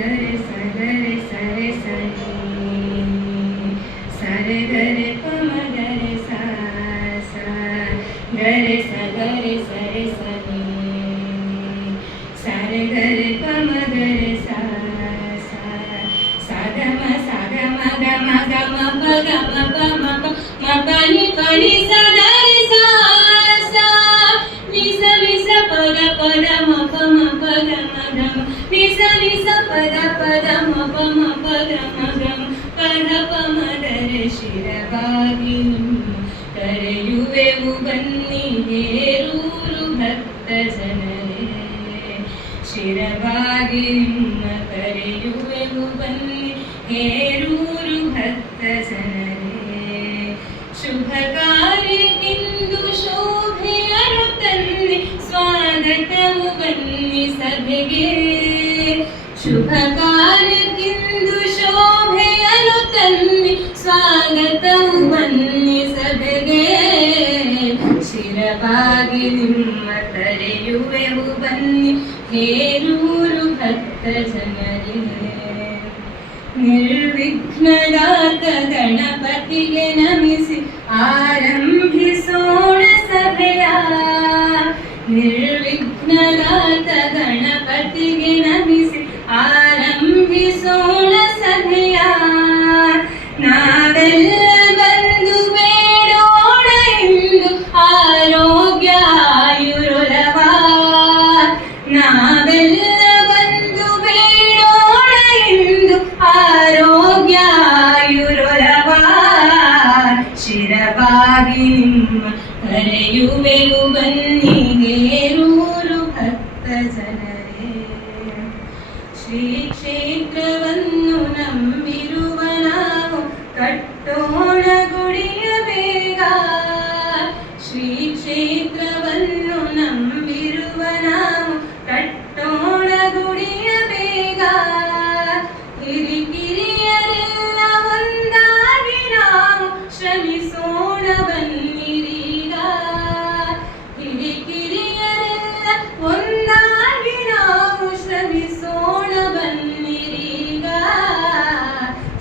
गरे सगरे सरे सनी सरे गरे पम गरे सा सा गरे सगरे सरे सनी सरे गरे पम गरे सा सा सा ग म ग म ग म प ग म प म प नि प नि सा गरे सा सा नि स प ग प द म प ग म ग म नि स प द म प ग म ग म ಪ ದ ಪ ಮ ದರೆ ಶಿರವಾಗಿ ನಿಮ್ಮ ಕರೆಯುವೆವು ಬನ್ನಿ ಹೇರೂರು ಭಕ್ತ ಜನರೇ ಶಿರವಾಗಿ ನಿಮ್ಮ ಕರೆಯುವೆವು ಬನ್ನಿ ಹೇರೂರು ಭಕ್ತ ಜನರೇ ಶುಭ ಕಾರ್ಯಕ್ಕಿಂದು ಶೋಭೆಯನ್ನು ತನ್ನಿ ಸ್ವಾಗತವು ಬನ್ನಿ ಸಭೆಗೆ ಶುಭ ಕಾರ್ಯಕ್ಕಿಂದು ಶೋಭೆಯನ್ನು ತನ್ನಿ ಸ್ವಾಗತವು ಬನ್ನಿ ಸಭೆಗೆ ಶಿರವಾಗಿ ನಿಮ್ಮ ಕರೆಯುವೆವು ಬನ್ನಿ ಹೇರೂರು ಭಕ್ತ ಜನರೇ ನಿರ್ವಿಘ್ನದಾತ ಗಣಪತಿಗೆ ನಮಿಸಿ ಆರಂಭಿಸೋಣ ಸಭೆಯ ನಿರ್ವಿಘ್ನದಾತ ಗಣಪತಿಗೆ ನಮಿಸಿ ಆರಂಭಿಸೋಣ ಸಭೆಯ ನಾವೆಲ್ಲ ಬಂದು ಬೇಡೋಣ ಇಂದು ಆರೋಗ್ಯ ಆಯುರೊಲವ ನಾವೆಲ್ಲ ಬಂದು ಬೇಡೋಣ ಇಂದು ಆರೋಗ್ಯ ಆಯುರೊಲವ ಶಿರವಾಗಿ ನಿಮ್ಮ ಕರೆಯುವೆವು ಬನ್ನಿ ಹೇರೂರು ಭಕ್ತ ಜನರೇ ಶ್ರೀ ಕ್ಷೇತ್ರವನ್ನು ನಂಬಿರುವ ನಾವು ಕಟ್ಟೋಣ ಗುಡಿಯ ಬೇಗ ಶ್ರೀ ಕ್ಷೇತ್ರವನ್ನು ನಂಬಿರುವ ನಾವು ಕಟ್ಟೋಣ ಗುಡಿಯ ಬೇಗ ಹಿರಿಕಿರಿಯರೆಲ್ಲ ಒಂದಾಗಿ ನಾವು ಶ್ರಮಿಸೋಣ ಬನ್ನಿರೀಗ ಹಿರಿಕಿರಿಯರೆಲ್ಲ ಒಂದಾಗಿ ನಾವು ಶ್ರಮಿಸೋಣ ಬನ್ನಿರೀಗ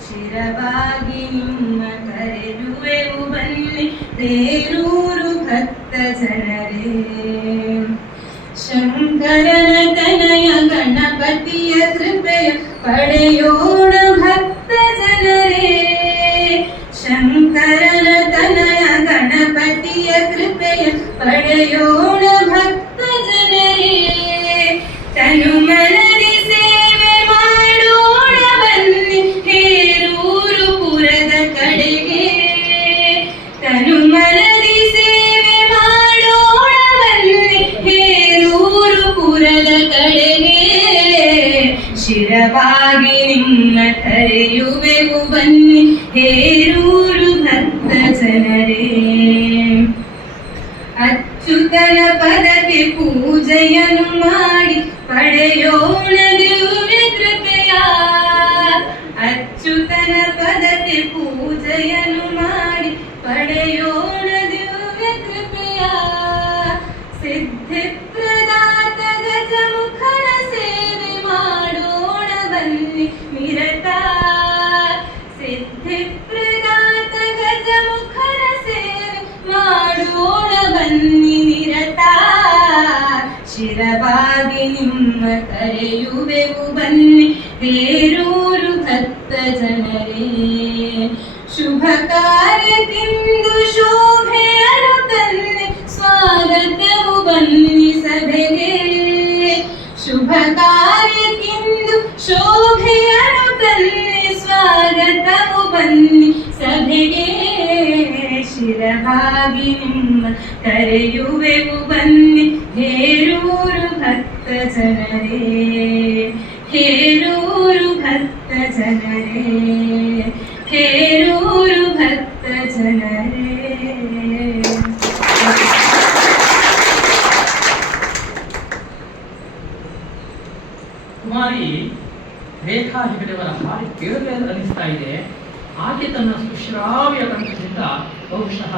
ಶಿರವಾಗಿ ನಿಮ್ಮ ಕರೆಯುವೆವು ಬನ್ನಿ ಹೇರೂರು ಭಕ್ತ ಜನರೇ ಶಂಕರನ ತನಯ ಗಣಪತಿಯ ಕೃಪೆಯ ಪಡೆಯೋಣ ಭಕ್ತ ಜನರೇ ಶಂಕರನ ತನಯ ಗಣಪತಿಯ ಕೃಪೆಯ ಪಡೆಯೋಣ ಭಕ್ತ ಜನರೇ ತನು ಮನದಿ ಸೇವೆ ಮಾಡೋಣ ಬನ್ನಿ ಹೇರೂರು ಪುರದ ಕಡೆಗೆ ತನು ಮನದಿ ಸೇವೆ ಮಾಡೋಣ ಬನ್ನಿ ಹೇರೂರು ಪುರದ ಕಡೆಗೆ ಶಿರವಾಗಿ ನಿಮ್ಮ ಕರೆಯುವೆವು ಬನ್ನಿ ಹೇರೂರು ಭಕ್ತ ಜನರೇ ಅಚ್ಯುತನ ಪದಕ್ಕೆ ಪೂಜೆಯನ್ನು ಮಾಡಿ ಪಡೆಯೋಣ ದಿವ್ಯ ಕೃಪೆಯ ಅಚ್ಯುತನ ಪದಕ್ಕೆ ಪೂಜೆಯನ್ನು ಮಾಡಿ ಪಡೆಯೋಣ ದಿವ್ಯ ಕೃಪೆಯ ಸಿದ್ಧಿ ಪ್ರದಾತ ಗಜಮುಖನ ಸೇವೆ ಮಾಡೋಣ ಬನ್ನಿ ನಿರತ ಸಿದ್ಧಿ ಪ್ರದಾತ ಗಜಮುಖನ ಸೇವೆ ಮಾಡೋಣ ಬನ್ನಿ ನಿರತ ಶಿರವಾಗಿ ನಿಮ್ಮ ಕರೆಯುವೆವು ಬನ್ನಿ ಹೇರೂರು ಭಕ್ತ ಜನರೇ ಶುಭ ಕಾರ್ಯಕ್ಕಿಂದು ಶೋಭೆಯನ್ನು ತನ್ನಿ ಸ್ವಾಗತವು ಬನ್ನಿ ಸಭೆಗೆ ಶುಭ ಕಾರ್ಯಕ್ಕಿಂದು ಶೋಭೆಯನ್ನು ತನ್ನಿ ಸ್ವಾಗತವು ಬನ್ನಿ ಸಭೆಗೆ ಶಿರವಾಗಿ ನಿಮ್ಮ ಕರೆಯುವೆವು ಬನ್ನಿ ಹೇರೂರು ಭಕ್ತ ಜನರೇ ಹೇರೂರು ಭಕ್ತ ಜನರೇ ಹೇರೂರು ಭಕ್ತ ಜನರೇ ಕುಮಾರಿ ರೇಖಾ ಹೆಗಡೆಯವರ ಹಾಡಿ ಕೇಳಬೇಕು ಅನಿಸ್ತಾ ಇದೆ. ಆಕೆ ತನ್ನ ಸುಶ್ರಾವ್ಯ ಕಂಠದಿಂದ ಬಹುಶಃ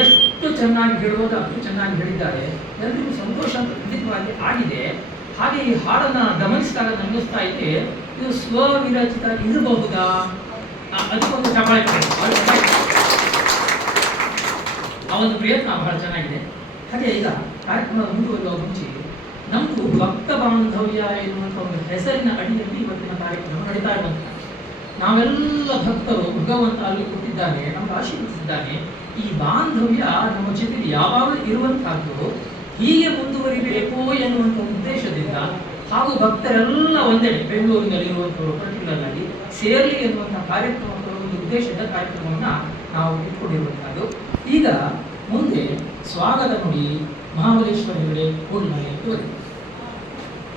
ಎಷ್ಟು ಚೆನ್ನಾಗಿ ಹೇಳುವುದು ಅಷ್ಟು ಚೆನ್ನಾಗಿ ಹೇಳಿದ್ದಾರೆ. ಎಲ್ಲರಿಗೂ ಸಂತೋಷ ಖಂಡಿತವಾಗಿ ಆಗಿದೆ. ಹಾಗೆ ಈ ಹಾಡನ್ನು ಗಮನಿಸಿದಾಗ ಅನ್ನಿಸ್ತಾ ಇದೆ ಇದು ಸ್ವವಿರಚಿತ ಇರಬಹುದಾ? ಅದಕ್ಕೊಂದು ಚಪಾಳಿ ಕೊಡಿ. ಆ ಒಂದು ಪ್ರಯತ್ನ ಬಹಳ ಚೆನ್ನಾಗಿದೆ. ಹಾಗೆ ಈಗ ಕಾರ್ಯಕ್ರಮ ಮುಂದುವರಿಯುವ ಮುಂಚೆ ನಮ್ಮದು ಭಕ್ತ ಬಾಂಧವ್ಯ ಎನ್ನುವಂಥ ಒಂದು ಹೆಸರಿನ ಅಡಿಯಲ್ಲಿ ಇವತ್ತಿನ ಕಾರ್ಯಕ್ರಮ ನಡೀತಾ ಇರುವಂತಹ ನಾವೆಲ್ಲ ಭಕ್ತರು ಭಗವಂತ ಅಲ್ಲಿ ಕೊಟ್ಟಿದ್ದಾನೆ, ನಮ್ಗೆ ಆಶೀರ್ವದಿಸಿದ್ದಾನೆ. ಈ ಬಾಂಧವ್ಯ ನಮ್ಮ ಜೊತೆಗೆ ಯಾವಾಗಲೂ ಇರುವಂತಹದ್ದು, ಹೀಗೆ ಮುಂದುವರಿಬೇಕು ಎನ್ನುವಂಥ ಉದ್ದೇಶದಿಂದ ಹಾಗೂ ಭಕ್ತರೆಲ್ಲ ಒಂದೆಡೆ ಬೆಂಗಳೂರಿನಲ್ಲಿ ಇರುವಂಥವರು ಪರ್ಟಿಕ್ಯುಲರ್ ಆಗಿ ಸೇರಲಿ ಎನ್ನುವಂತಹ ಕಾರ್ಯಕ್ರಮಗಳ ಒಂದು ಉದ್ದೇಶದ ಕಾರ್ಯಕ್ರಮವನ್ನು ನಾವು ಇಟ್ಕೊಂಡಿರುವಂತಹದ್ದು. ಈಗ ಮುಂದೆ ಸ್ವಾಗತ ನುಡಿ ಮಹಾಬಲೇಶ್ವರ ಹೆಗಡೆ ಕೂಡಲೇ